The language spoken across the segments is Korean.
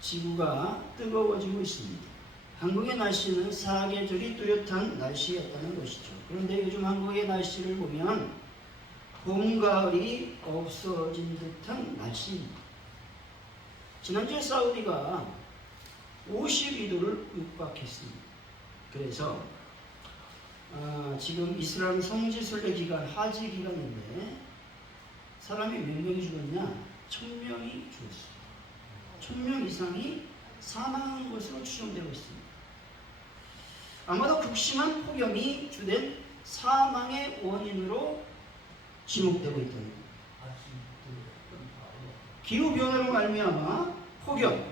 지구가 뜨거워지고 있습니다. 한국의 날씨는 사계절이 뚜렷한 날씨였다는 것이죠. 그런데 요즘 한국의 날씨를 보면 봄, 가을이 없어진 듯한 날씨입니다. 지난주에 사우디가 52도를 육박했습니다. 그래서 지금 이슬람 성지순례 기간, 하지 기간인데 사람이 몇 명이 죽었냐? 1000명이 죽었어요. 1000명 이상이 사망한 것으로 추정되고 있습니다. 아마도 극심한 폭염이 주된 사망의 원인으로 지목되고 있다는 겁니다. 기후변화로 말미암아 폭염,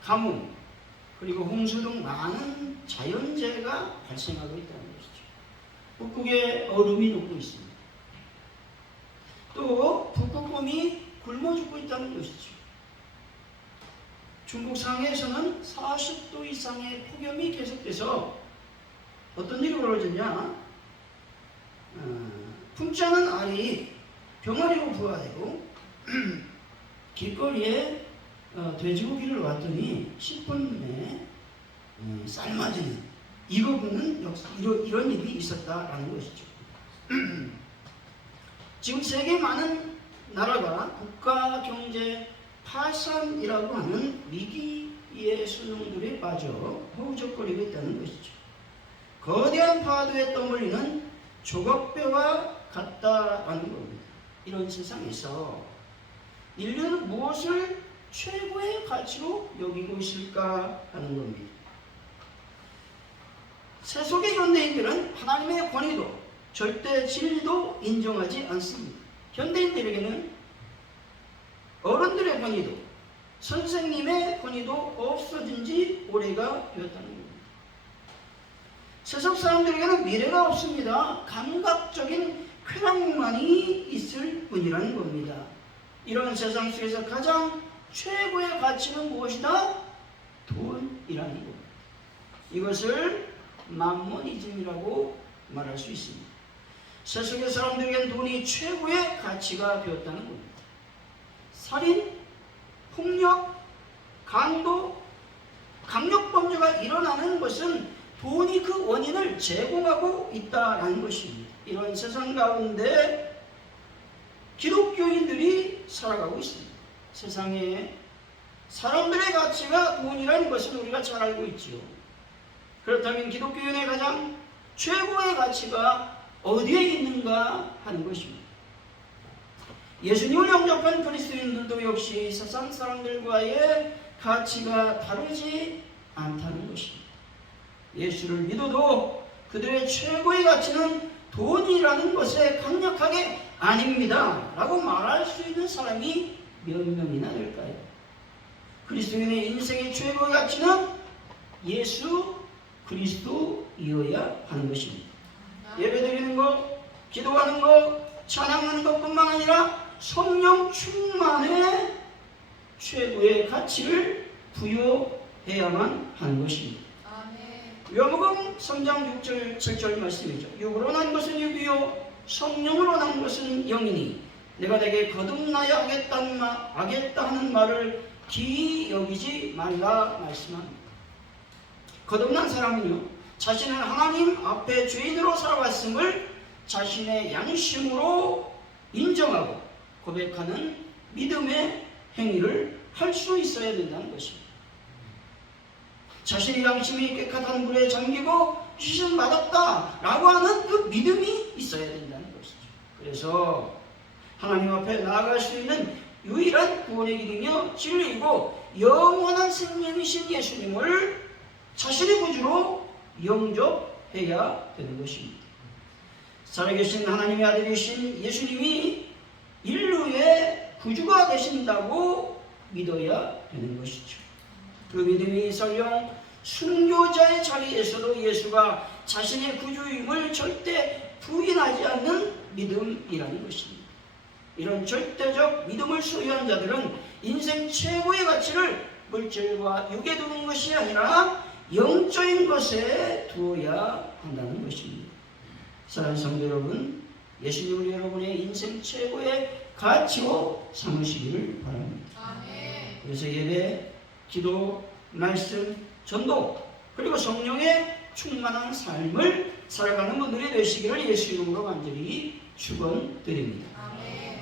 가뭄, 그리고 홍수 등 많은 자연재해가 발생하고 있다는 것이죠. 북극에 얼음이 녹고 있습니다. 또 북극곰이 굶어 죽고 있다는 것이죠. 중국 상해에서는 40도 이상의 폭염이 계속돼서 어떤 일이 벌어졌냐? 품지 않은 알이 병아리로 부화되고 길거리에 돼지고기를 놨더니 10분 내에 삶아지는, 익어붙는 이런 일이 있었다라는 것이죠. 지금 세계 많은 나라가 국가 경제 파산이라고 하는 위기의 수능들에 빠져 허우적거리고 있다는 것이죠. 거대한 파도에 떠밀리는 조각배와 같다라는 겁니다. 이런 세상에서 인류는 무엇을 최고의 가치로 여기고 있을까 하는 겁니다. 세속의 현대인들은 하나님의 권위도 절대 진리도 인정하지 않습니다. 현대인들에게는 어른들의 권위도, 선생님의 권위도 없어진 지 오래가 되었다는 겁니다. 세상 사람들에게는 미래가 없습니다. 감각적인 쾌락만이 있을 뿐이라는 겁니다. 이런 세상 속에서 가장 최고의 가치는 무엇이다? 돈이라는 겁니다. 이것을 맘모니즘이라고 말할 수 있습니다. 세속의 사람들에게는 돈이 최고의 가치가 되었다는 겁니다. 살인, 폭력, 강도, 강력범죄가 일어나는 것은 돈이 그 원인을 제공하고 있다는 것입니다. 이런 세상 가운데 기독교인들이 살아가고 있습니다. 세상에 사람들의 가치가 돈이라는 것을 우리가 잘 알고 있지요. 그렇다면 기독교인의 가장 최고의 가치가 어디에 있는가 하는 것입니다. 예수님을 영접한 그리스도인들도 역시 세상 사람들과의 가치가 다르지 않다는 것입니다. 예수를 믿어도 그들의 최고의 가치는 돈이라는 것에 강력하게 아닙니다 라고 말할 수 있는 사람이 몇 명이나 될까요? 그리스도인의 인생의 최고의 가치는 예수 그리스도이어야 하는 것입니다. 예배드리는 것, 기도하는 것, 찬양하는 것뿐만 아니라 성령 충만의 최고의 가치를 부여해야만 하는 것입니다. 요한복음 3장 6절 7절 말씀이죠. 육으로 난 것은 육이요 성령으로 난 것은 영이니 내가 내게 거듭나야 하겠다 하는 말을 기이 여기지 말라 말씀합니다. 거듭난 사람은요, 자신은 하나님 앞에 죄인으로 살아왔음을 자신의 양심으로 인정하고 고백하는 믿음의 행위를 할 수 있어야 된다는 것입니다. 자신의 양심이 깨끗한 물에 잠기고 주신 받았다 라고 하는 그 믿음이 있어야 된다는 것이죠. 그래서 하나님 앞에 나아갈 수 있는 유일한 구원의 길이며 진리이고 영원한 생명이신 예수님을 자신의 구주로 영접해야 되는 것입니다. 살아계신 하나님의 아들이신 예수님이 인류의 구주가 되신다고 믿어야 되는 것이죠. 그 믿음이 설령 순교자의 자리에서도 예수가 자신의 구주임을 절대 부인하지 않는 믿음이라는 것입니다. 이런 절대적 믿음을 소유한 자들은 인생 최고의 가치를 물질과 육에 두는 것이 아니라 영적인 것에 두어야 한다는 것입니다. 사랑하는 성도 여러분, 예수님을 여러분의 인생 최고의 가치로 삼으시기를 바랍니다. 아멘. 그래서 예배, 기도, 말씀, 전도, 그리고 성령의 충만한 삶을 살아가는 분들이 되시기를 예수 이름으로 간절히 축원드립니다. 아멘.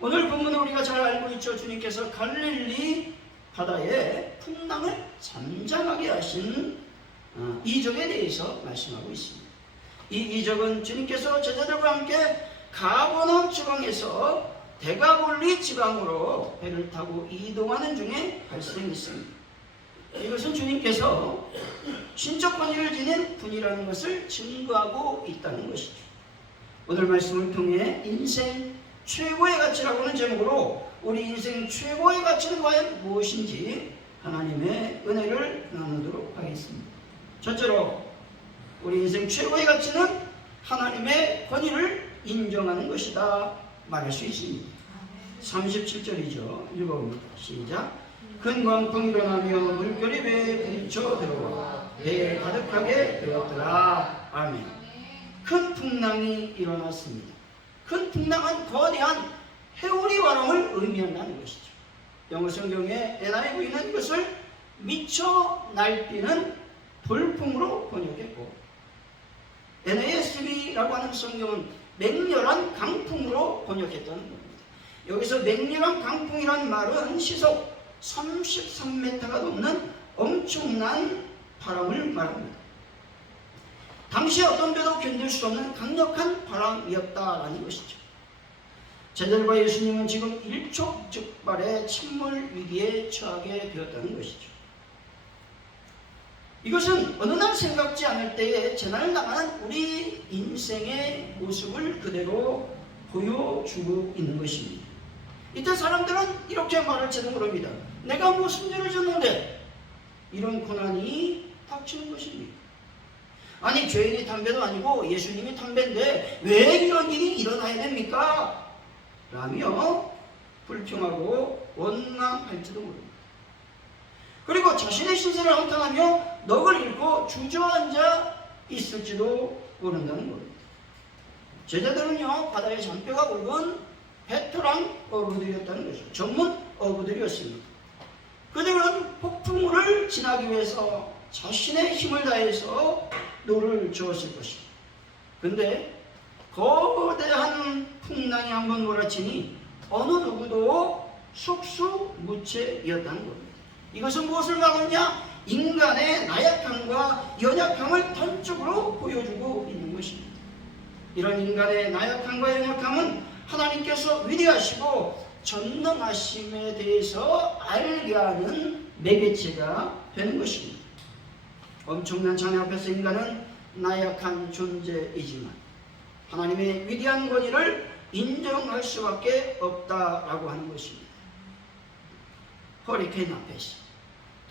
오늘 본문은 우리가 잘 알고 있죠. 주님께서 갈릴리 바다에 풍랑을 잠잠하게 하신 이적에 대해서 말씀하고 있습니다. 이 이적은 주님께서 제자들과 함께 가버나움 지방에서 데가볼리 지방으로 배를 타고 이동하는 중에 발생했습니다. 이것은 주님께서 신적 권위를 지닌 분이라는 것을 증거하고 있다는 것이죠. 오늘 말씀을 통해 인생 최고의 가치라고 하는 제목으로 우리 인생 최고의 가치는 과연 무엇인지 하나님의 은혜를 나누도록 하겠습니다. 첫째로 우리 인생 최고의 가치는 하나님의 권위를 인정하는 것이다 말할 수 있습니다. 37절이죠. 읽어봅니다. 시작. 큰 광풍이 일어나며 물결이 배에 부딪혀 들어와 배에 가득하게 되었더라. 아멘. 큰 풍랑이 일어났습니다. 큰 풍랑은 거대한 해오리 바람을 의미한다는 것이죠. 영어 성경에 NIV는 이것을 미쳐 날뛰는 돌풍으로 번역했고, NASB라고 하는 성경은 맹렬한 강풍으로 번역했다는 겁니다. 여기서 맹렬한 강풍이란 말은 시속 33m가 넘는 엄청난 바람을 말합니다. 당시 어떤 배도 견딜 수 없는 강력한 바람이었다라는 것이죠. 제자들과 예수님은 지금 일촉즉발의 침몰 위기에 처하게 되었다는 것이죠. 이것은 어느 날 생각지 않을 때에 재난을 당하는 우리 인생의 모습을 그대로 보여주고 있는 것입니다. 이때 사람들은 이렇게 말할지도 모릅니다. 내가 무슨 죄를 졌는데 이런 고난이 닥치는 것입니다. 아니, 죄인이 담배도 아니고 예수님이 담배인데 왜 이런 일이 일어나야 됩니까? 라며 불평하고 원망할지도 모릅니다. 그리고 자신의 신세를 한탄하며 넋을 잃고 주저앉아 있을지도 모른다는 겁니다. 제자들은요, 바다에 잔뼈가 굵은 베테랑 어부들이었다는 것이죠. 전문 어부들이었습니다. 그들은 폭풍우를 지나기 위해서 자신의 힘을 다해서 노를 저었을 것입니다. 근데 거대한 풍랑이 한번 몰아치니 어느 누구도 속수무책이었다는 겁니다. 이것은 무엇을 말하느냐? 인간의 나약함과 연약함을 단적으로 보여주고 있는 것입니다. 이런 인간의 나약함과 연약함은 하나님께서 위대하시고 전능하심에 대해서 알게 하는 매개체가 되는 것입니다. 엄청난 장애 앞에서 인간은 나약한 존재이지만 하나님의 위대한 권위를 인정할 수밖에 없다라고 하는 것입니다. 허리케인 앞에서,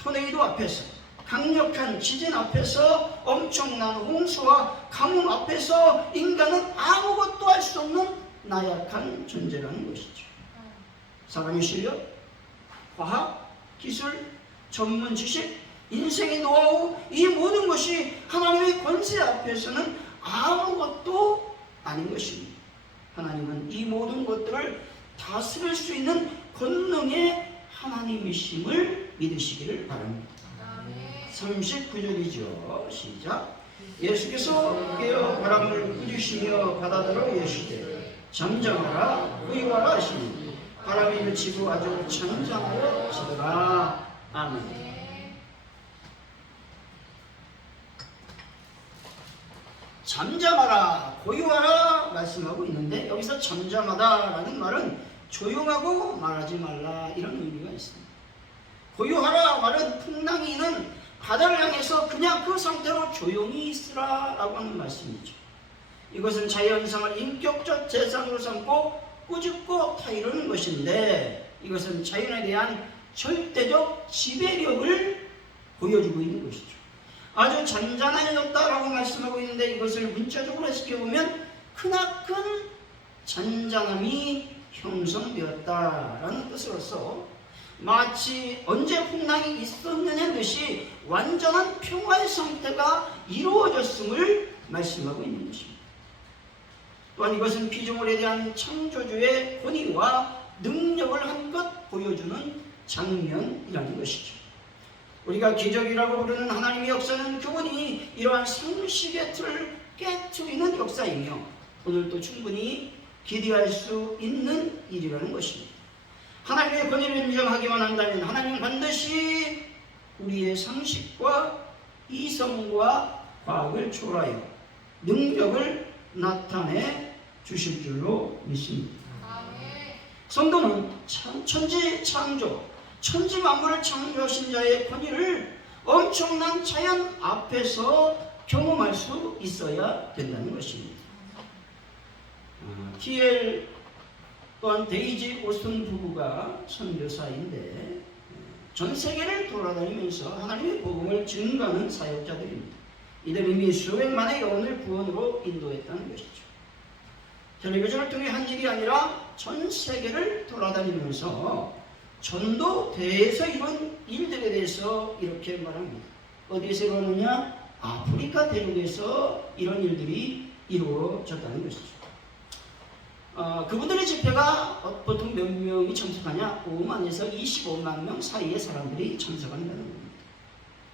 토네이도 앞에서, 강력한 지진 앞에서, 엄청난 홍수와 가뭄 앞에서 인간은 아무것도 할 수 없는 나약한 존재라는 것이죠. 사람의 실력, 과학, 기술, 전문 지식, 인생의 노하우, 이 모든 것이 하나님의 권세 앞에서는 아무것도 아닌 것입니다. 하나님은 이 모든 것들을 다스릴 수 있는 권능의 하나님이심을 믿으시기를 바랍니다. 39절이죠. 시작. 예수께서 깨어 바람을 꾸짖으시며 바다더러 이르시되 잠잠하라 의와라 하시니 바람이 그치고 아주 잔잔하여지더라. 아멘. 잠잠하라, 고요하라 말씀하고 있는데, 여기서 잠잠하다라는 말은 조용하고 말하지 말라 이런 의미가 있습니다. 고요하라 말은 풍랑이는 바다를 향해서 그냥 그 상태로 조용히 있으라 라고 하는 말씀이죠. 이것은 자연상을 인격적 재산으로 삼고 꾸짖고 타이르는 것인데, 이것은 자연에 대한 절대적 지배력을 보여주고 있는 것이죠. 아주 잔잔해졌다라고 말씀하고 있는데, 이것을 문자적으로 해석해보면 크나큰 잔잔함이 형성되었다라는 뜻으로서 마치 언제 풍랑이 있었느냐는 듯이 완전한 평화의 상태가 이루어졌음을 말씀하고 있는 것입니다. 또한 이것은 피조물에 대한 창조주의 권위와 능력을 한껏 보여주는 장면이라는 것이죠. 우리가 기적이라고 부르는 하나님의 역사는 그분이 이러한 상식의 틀을 깨트리는 역사이며 오늘도 충분히 기대할 수 있는 일이라는 것입니다. 하나님의 권위를 인정하기만 한다면 하나님은 반드시 우리의 상식과 이성과 과학을 초월하여 능력을 나타내 주실 줄로 믿습니다. 성도는 천지 창조, 천지 만물을 창조하신 자의 권위를 엄청난 자연 앞에서 경험할 수 있어야 된다는 것입니다. T.L. 또한 데이지 오스틴 부부가 선교사인데 전 세계를 돌아다니면서 하나님의 복음을 증거하는 사역자들입니다. 이들 이미 수백만의 영혼을 구원으로 인도했다는 것이죠. 텔레비전을 통해 한 일이 아니라 전 세계를 돌아다니면서 전도대에서 이런 일들에 대해서 이렇게 말합니다. 어디에서 이러느냐? 아프리카 대륙에서 이런 일들이 이루어졌다는 것이죠. 그분들의 집회가 보통 몇 명이 참석하냐? 5만에서 25만 명 사이의 사람들이 참석한다는 겁니다.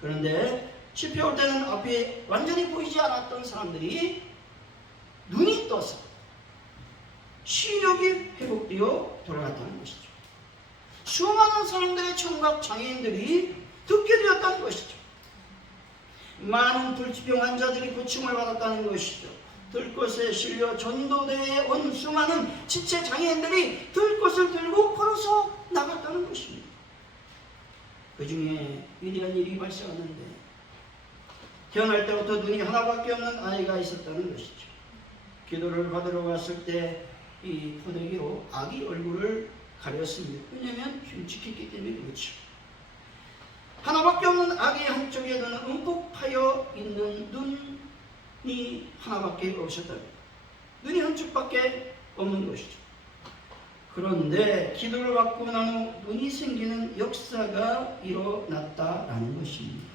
그런데 집회 올 때는 앞에 완전히 보이지 않았던 사람들이 눈이 떠서 시력이 회복되어 돌아갔다는 것이죠. 수많은 사람들의 청각 장애인들이 듣게 되었다는 것이죠. 많은 불치병 환자들이 고침을 받았다는 것이죠. 들것에 실려 전도대에 온 수많은 지체 장애인들이 들것을 들고 걸어서 나갔다는 것입니다. 그 중에 위대한 일이 발생하는데 태어날 때부터 눈이 하나밖에 없는 아이가 있었다는 것이죠. 기도를 받으러 갔을 때 이 포대기로 아기 얼굴을 가렸습니다. 왜냐하면 흉측했기 때문에 그렇죠. 하나밖에 없는 아기 한쪽에 눈은 움푹 파여 있는 눈이 하나밖에 없었다면 눈이 한쪽밖에 없는 것이죠. 그런데 기도를 받고 난 후 눈이 생기는 역사가 일어났다라는 것입니다.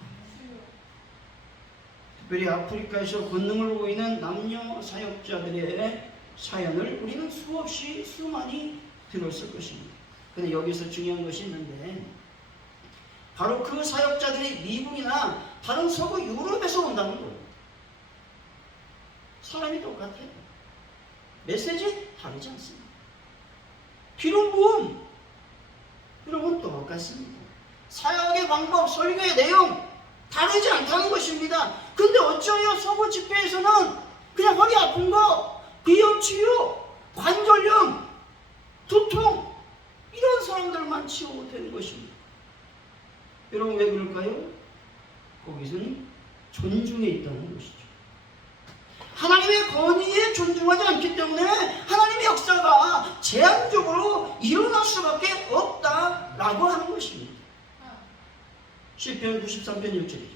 특별히 아프리카에서 권능을 보이는 남녀 사역자들의 사연을 우리는 수없이 수많이 들었을 것입니다. 그런데 여기서 중요한 것이 있는데 바로 그 사역자들이 미국이나 다른 서구 유럽에서 온다는 거예요. 사람이 똑같아요. 메시지 다르지 않습니다. 필요 부음 여러분 똑같습니다. 사역의 방법, 설교의 내용 다르지 않다는 것입니다. 근데 어쩌요 서구 집회에서는 그냥 허리 아픈 거, 비염 치유, 관절염, 두통 이런 사람들만 치유되는 것입니다. 여러분 왜 그럴까요? 거기서는 존중에 있다는 것이죠. 하나님의 권위에 존중하지 않기 때문에 하나님의 역사가 제한적으로 일어날 수밖에 없다라고 하는 것입니다. 시편 93편 1절이죠.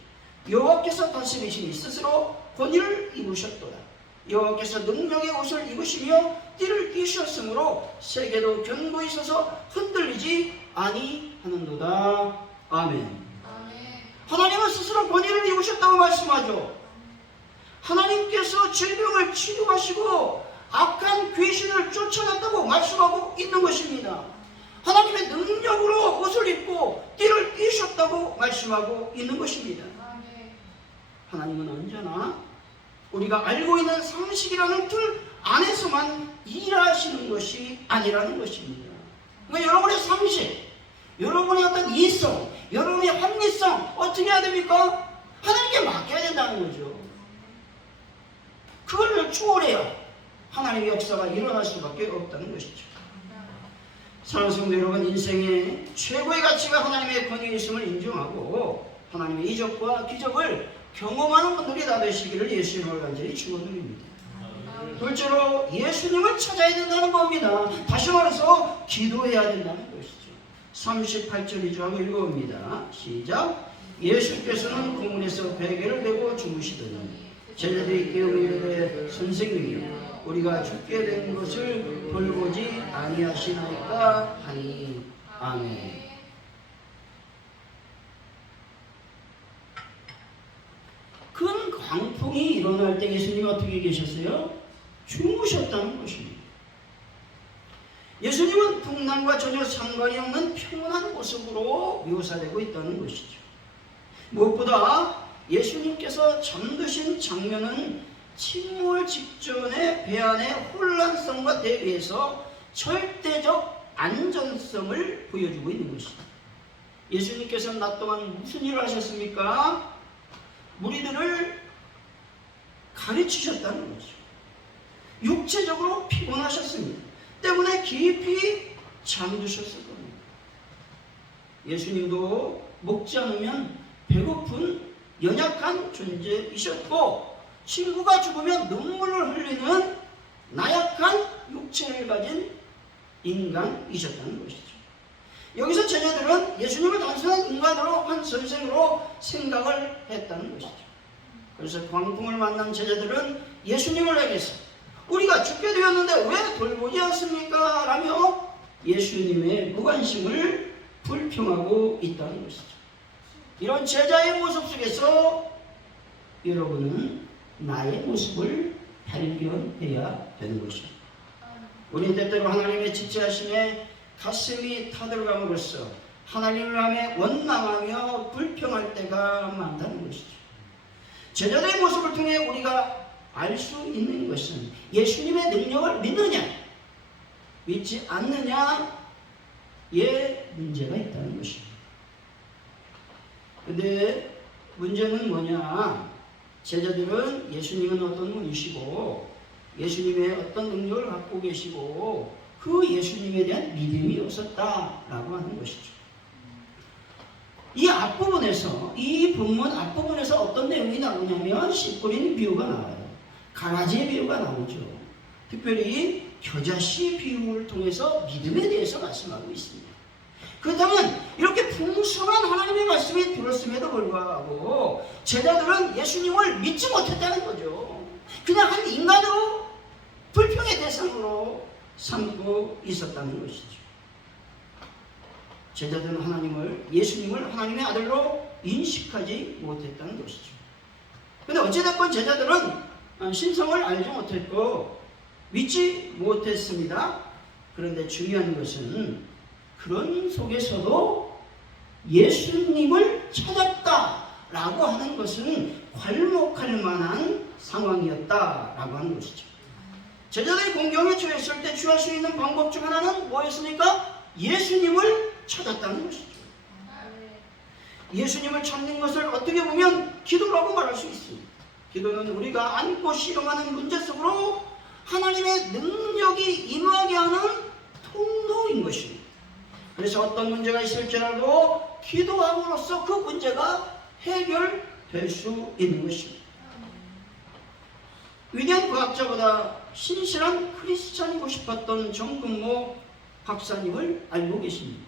여호와께서 다스리시니 스스로 권위를 입으셨도다. 여호와께서 능력의 옷을 입으시며 띠를 띠셨으므로 세계도 견고히 서서 흔들리지 아니하는도다. 아멘. 하나님은 스스로 권위를 입으셨다고 말씀하죠. 하나님께서 질병을 치료하시고 악한 귀신을 쫓아냈다고 말씀하고 있는 것입니다. 하나님의 능력으로 옷을 입고 띠를 띠셨다고 말씀하고 있는 것입니다. 하나님은 언제나 우리가 알고 있는 상식이라는 틀 안에서만 일하시는 것이 아니라는 것입니다. 그러니까 여러분의 상식, 여러분의 어떤 이성, 여러분의 합리성 어떻게 해야 됩니까? 하나님께 맡겨야 된다는 거죠. 그걸 초월해야 하나님의 역사가 일어날 수밖에 없다는 것이죠. 사랑하는 성도 여러분, 인생의 최고의 가치가 하나님의 권위에 있음을 인정하고 하나님의 이적과 기적을 경험하는 분들이 다 되시기를 예수님을 간절히 축원드립니다. 둘째로 예수님을 찾아야 된다는 겁니다. 다시 말해서 기도해야 된다는 것이죠. 38절이죠. 한번 읽어봅니다. 시작. 예수께서는 공문에서 베개를 메고 주무시더니 제자들이 깨어 이르되 선생님이여 우리가 죽게 된 것을 돌보지 아니하시나이까 하니. 아멘. 큰 광풍이 일어날 때 예수님이 어떻게 계셨어요? 주무셨다는 것입니다. 예수님은 풍랑과 전혀 상관이 없는 평온한 모습으로 묘사되고 있다는 것이죠. 무엇보다 예수님께서 잠드신 장면은 침몰 직전의 배 안의 혼란성과 대비해서 절대적 안전성을 보여주고 있는 것입니다. 예수님께서는 낮 동안 무슨 일을 하셨습니까? 무리들을 가르치셨다는 거죠. 육체적으로 피곤하셨습니다. 때문에 깊이 잠드셨을 겁니다. 예수님도 먹지 않으면 배고픈 연약한 존재이셨고, 친구가 죽으면 눈물을 흘리는 나약한 육체를 가진 인간이셨다는 것이죠. 여기서 제자들은 예수님을 단순한 인간으로, 한 선생으로 생각을 했다는 것이죠. 그래서 광풍을 만난 제자들은 예수님을 향해서 우리가 죽게 되었는데 왜 돌보지 않습니까? 라며 예수님의 무관심을 불평하고 있다는 것이죠. 이런 제자의 모습 속에서 여러분은 나의 모습을 발견해야 되는 것입니다. 우리는 때때로 하나님의 지체하심에 가슴이 타들어감으로써 하나님을 향해 원망하며 불평할 때가 많다는 것이죠. 제자들의 모습을 통해 우리가 알 수 있는 것은 예수님의 능력을 믿느냐, 믿지 않느냐의 문제가 있다는 것입니다. 근데 문제는 뭐냐? 제자들은 예수님은 어떤 분이시고 예수님의 어떤 능력을 갖고 계시고 그 예수님에 대한 믿음이 없었다라고 하는 것이죠. 이 앞부분에서, 이 본문 앞부분에서 어떤 내용이 나오냐면 씨 뿌리는 비유가 나와요. 강아지의 비유가 나오죠. 특별히 겨자씨 비유를 통해서 믿음에 대해서 말씀하고 있습니다. 그렇다면 이렇게 풍성한 하나님의 말씀이 들었음에도 불구하고 제자들은 예수님을 믿지 못했다는 거죠. 그냥 한 인간으로 불평의 대상으로 삼고 있었다는 것이죠. 제자들은 예수님을 하나님의 아들로 인식하지 못했다는 것이죠. 그런데 어찌됐건 제자들은 신성을 알지 못했고 믿지 못했습니다. 그런데 중요한 것은 그런 속에서도 예수님을 찾았다라고 하는 것은 괄목할 만한 상황이었다라고 하는 것이죠. 제자들이 공경에 처했을 때 취할 수 있는 방법 중 하나는 뭐였습니까? 예수님을 찾았다는 것이죠. 예수님을 찾는 것을 어떻게 보면 기도라고 말할 수 있습니다. 기도는 우리가 안고 실험하는 문제 속으로 하나님의 능력이 임하게 하는 통로인 것입니다. 그래서 어떤 문제가 있을지라도 기도함으로써 그 문제가 해결될 수 있는 것입니다. 위대한 과학자보다 신실한 크리스찬이고 싶었던 정근모 박사님을 알고 계십니다.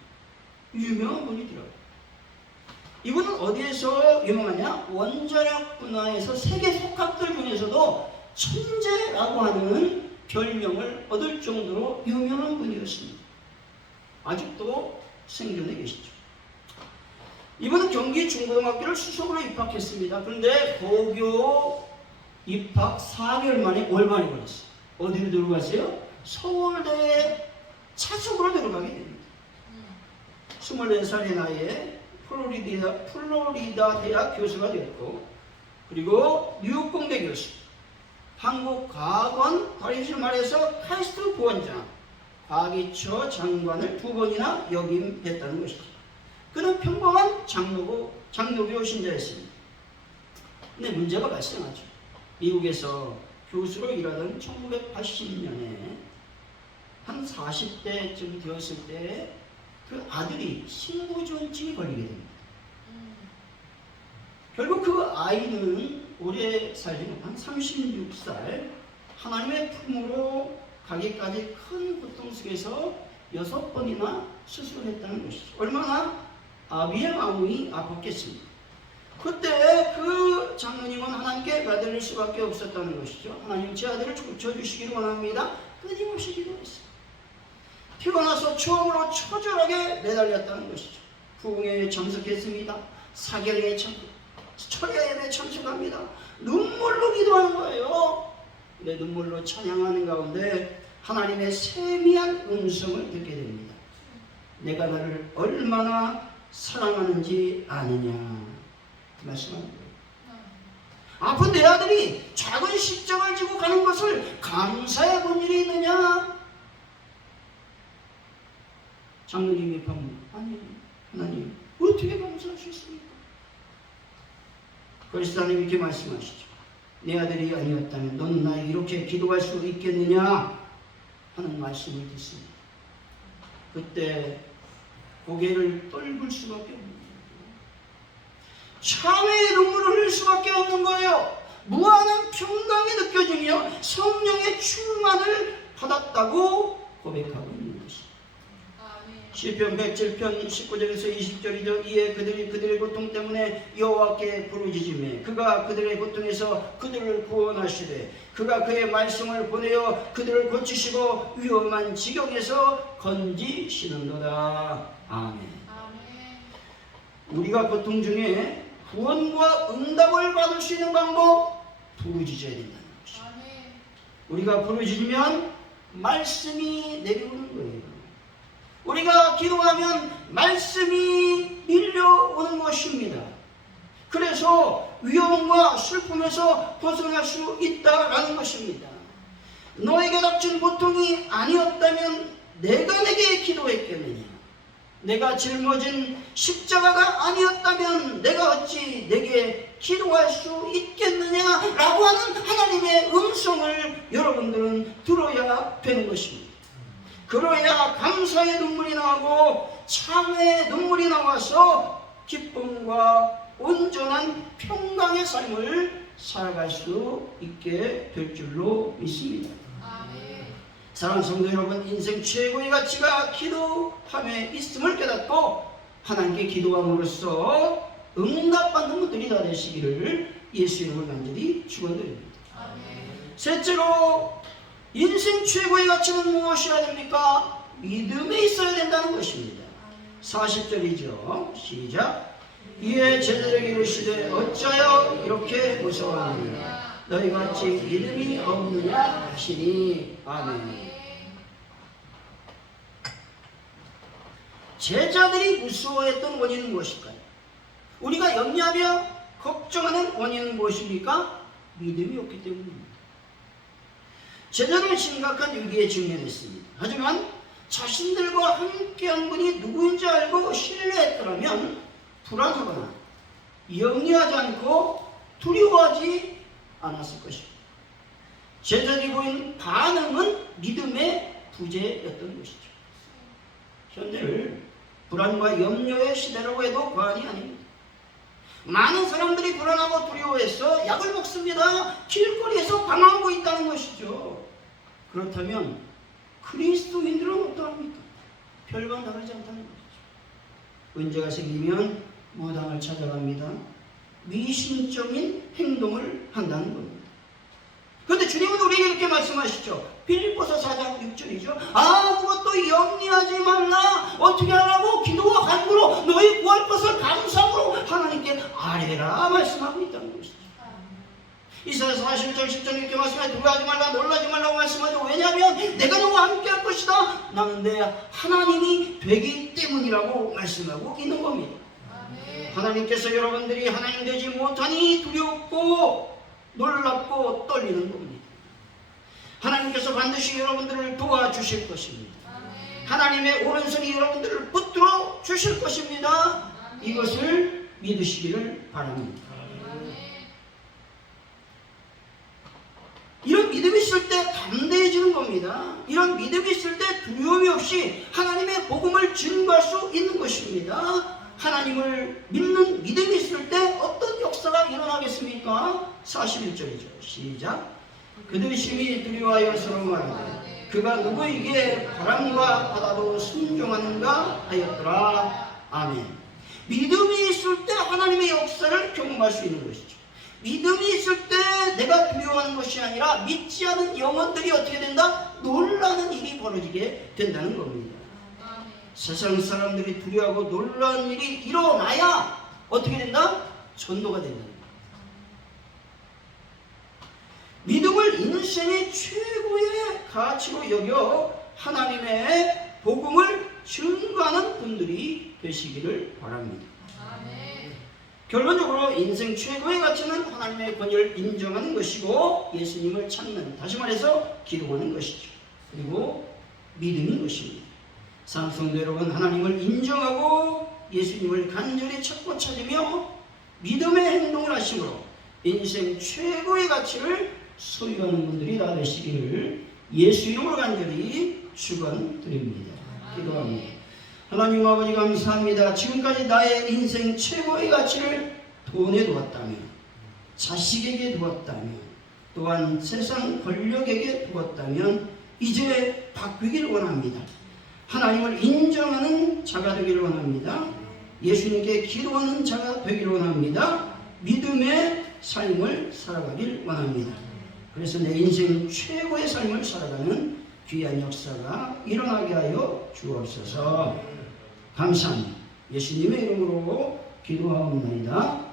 유명한 분이더라고요. 이분은 어디에서 유명하냐? 원자력 분야에서 세계 속학들 중에서도 천재라고 하는 별명을 얻을 정도로 유명한 분이었습니다. 아직도 생존해 계시죠. 이분은 경기 중고등학교를 수석으로 입학했습니다. 그런데 고교 입학 4개월 만에 월반이 걸렸어요. 어디로 들어갔어요? 서울대에 차석으로 들어가게 됩니다. 24살의 나이에 플로리다 대학 교수가 되었고, 그리고 뉴욕 공대 교수, 한국과학원 다리실 말해서 카이스트 부원장, 과기처 장관을 2번이나 역임했다는 것이죠. 그는 평범한 장로교 신자였습니다. 근데 문제가 발생하죠. 미국에서 교수로 일하던 1980년에 한 40대쯤 되었을 때 그 아들이 신부전증이 걸리게 됩니다. 결국 그 아이는 오래 살지 못한 36살 하나님의 품으로 가기까지 큰 고통 속에서 6번이나 수술했다는 것이죠. 얼마나 아비의 마음이 아팠겠습니까? 그때 그 장로님은 하나님께 받을 수밖에 없었다는 것이죠. 하나님, 제 아들을 고쳐주시기를 원합니다. 끊임없이 기도했어요. 태어나서 처음으로 처절하게 매달렸다는 것이죠. 부흥회에 참석했습니다. 사경에 참석, 철야예배에 참석합니다. 눈물로 기도하는 거예요. 내 눈물로 찬양하는 가운데 하나님의 세미한 음성을 듣게 됩니다. 내가 너를 얼마나 사랑하는지 아느냐 말씀합니다. 아픈 내 아들이 작은 십자가를 지고 가는 것을 감사해 본 일이 있느냐? 장로님이 반문. 아니 하나님 어떻게 감사할 수 있습니까? 그리스도님 이렇게 말씀하시죠. 내 아들이 아니었다면 너는 나에게 이렇게 기도할 수 있겠느냐 하는 말씀을 듣습니다. 그때 고개를 떨굴 수밖에 없는 거예요. 참회의 눈물을 흘릴 수밖에 없는 거예요. 무한한 평강이 느껴지며 성령의 충만을 받았다고 고백하고 있는 것입니다. 시편 107편 19절에서 20절이죠. 이에 그들이 그들의 고통 때문에 여호와께 부르짖으매 그가 그들의 고통에서 그들을 구원하시되 그가 그의 말씀을 보내어 그들을 고치시고 위험한 지경에서 건지시는도다. 아멘. 우리가 고통 중에 구원과 응답을 받을 수 있는 방법 부르짖어야 된다는 것입니다. 우리가 부르짖으면 말씀이 내려오는 거예요. 우리가 기도하면 말씀이 밀려오는 것입니다. 그래서 위험과 슬픔에서 벗어날 수 있다라는 것입니다. 너에게 닥친 고통이 아니었다면 내가 내게 기도했겠느냐? 내가 짊어진 십자가가 아니었다면 내가 어찌 내게 기도할 수 있겠느냐라고 하는 하나님의 음성을 여러분들은 들어야 되는 것입니다. 그러야 감사의 눈물이 나오고 참회의 눈물이 나와서 기쁨과 온전한 평강의 삶을 살아갈 수 있게 될 줄로 믿습니다. 사랑하는 성도 여러분, 인생 최고의 가치가 기도함에 있음을 깨닫고 하나님께 기도함으로써 응답받는 분들이 다 되시기를 예수 이름으로 간절히 축원드립니다. 셋째로 인생 최고의 가치는 무엇이어야 됩니까? 믿음에 있어야 된다는 것입니다. 40절이죠. 시작. 이에 제자들에게 이르시되 어찌하여 이렇게 무서워하느냐? 너희같이 믿음이 없느냐 하시니. 아멘. 제자들이 무서워했던 원인은 무엇일까요? 우리가 염려하며 걱정하는 원인은 무엇입니까? 믿음이 없기 때문입니다. 제자들은 심각한 위기에 직면했습니다. 하지만 자신들과 함께한 분이 누구인지 알고 신뢰했더라면 불안하거나 염려하지 않고 두려워하지 않았을 것입니다. 제자들이 보인 반응은 믿음의 부재였던 것이죠. 현대를 불안과 염려의 시대라고 해도 과언이 아닙니다. 많은 사람들이 불안하고 두려워해서 약을 먹습니다. 길거리에서 방황하고 있다는 것이죠. 그렇다면 그리스도인들은 어떠합니까? 별반 다르지 않다는 것이죠. 문제가 생기면 무당을 찾아갑니다. 미신적인 행동을 한다는 겁니다. 그런데 주님은 우리에게 이렇게 말씀하시죠. 빌립보서 4장 6절이죠. 아무것도 염려하지 말라. 어떻게 하라고? 기도와 간구로 너희 구할 것을 감사함으로 하나님께 아뢰라 말씀하고 있다는 것이죠. 이사야 41절 10절 이렇게 말씀하죠. 두려워하지 말라, 놀라지 말라고 말씀하죠. 왜냐하면 내가 너와 함께 할 것이다. 나는 내 하나님이 되기 때문이라고 말씀하고 있는 겁니다. 하나님께서 여러분들이 하나님 되지 못하니 두렵고 놀랍고 떨리는 겁니다. 하나님께서 반드시 여러분들을 도와주실 것입니다. 하나님의 오른손이 여러분들을 붙들어 주실 것입니다. 이것을 믿으시기를 바랍니다. 이런 믿음이 있을 때 담대해지는 겁니다. 이런 믿음이 있을 때 두려움이 없이 하나님의 복음을 증거할 수 있는 것입니다. 하나님을 믿는 믿음이 있을 때 어떤 역사가 일어나겠습니까? 41절이죠. 시작. 그들이 심히 두려워하여 서로 말하되 그가 누구에게 바람과 바다도 순종하는가 하였더라. 아멘. 믿음이 있을 때 하나님의 역사를 경험할 수 있는 것이죠. 믿음이 있을 때 내가 두려워하는 것이 아니라 믿지 않은 영혼들이 어떻게 된다? 놀라는 일이 벌어지게 된다는 겁니다. 세상 사람들이 두려워하고 놀라는 일이 일어나야 어떻게 된다? 전도가 된다. 믿음을 인생 인생의 최고의 가치로 여겨 하나님의 복음을 증거하는 분들이 되시기를 바랍니다. 결론적으로 인생 최고의 가치는 하나님의 권위를 인정하는 것이고 예수님을 찾는, 다시 말해서 기도하는 것이죠. 그리고 믿음인 것입니다. 사랑하는 성도 여러분, 하나님을 인정하고 예수님을 간절히 찾고 찾으며 믿음의 행동을 하심으로 인생 최고의 가치를 소유하는 분들이 다 되시기를 예수 이름으로 간절히 축원드립니다. 기도합니다. 하나님 아버지 감사합니다. 지금까지 나의 인생 최고의 가치를 돈에 두었다면, 자식에게 두었다면, 또한 세상 권력에게 두었다면 이제 바뀌기를 원합니다. 하나님을 인정하는 자가 되기를 원합니다. 예수님께 기도하는 자가 되기를 원합니다. 믿음의 삶을 살아가길 원합니다. 그래서 내 인생 최고의 삶을 살아가는 귀한 역사가 일어나게 하여 주옵소서. 감사합니다. 예수님의 이름으로 기도하옵나이다.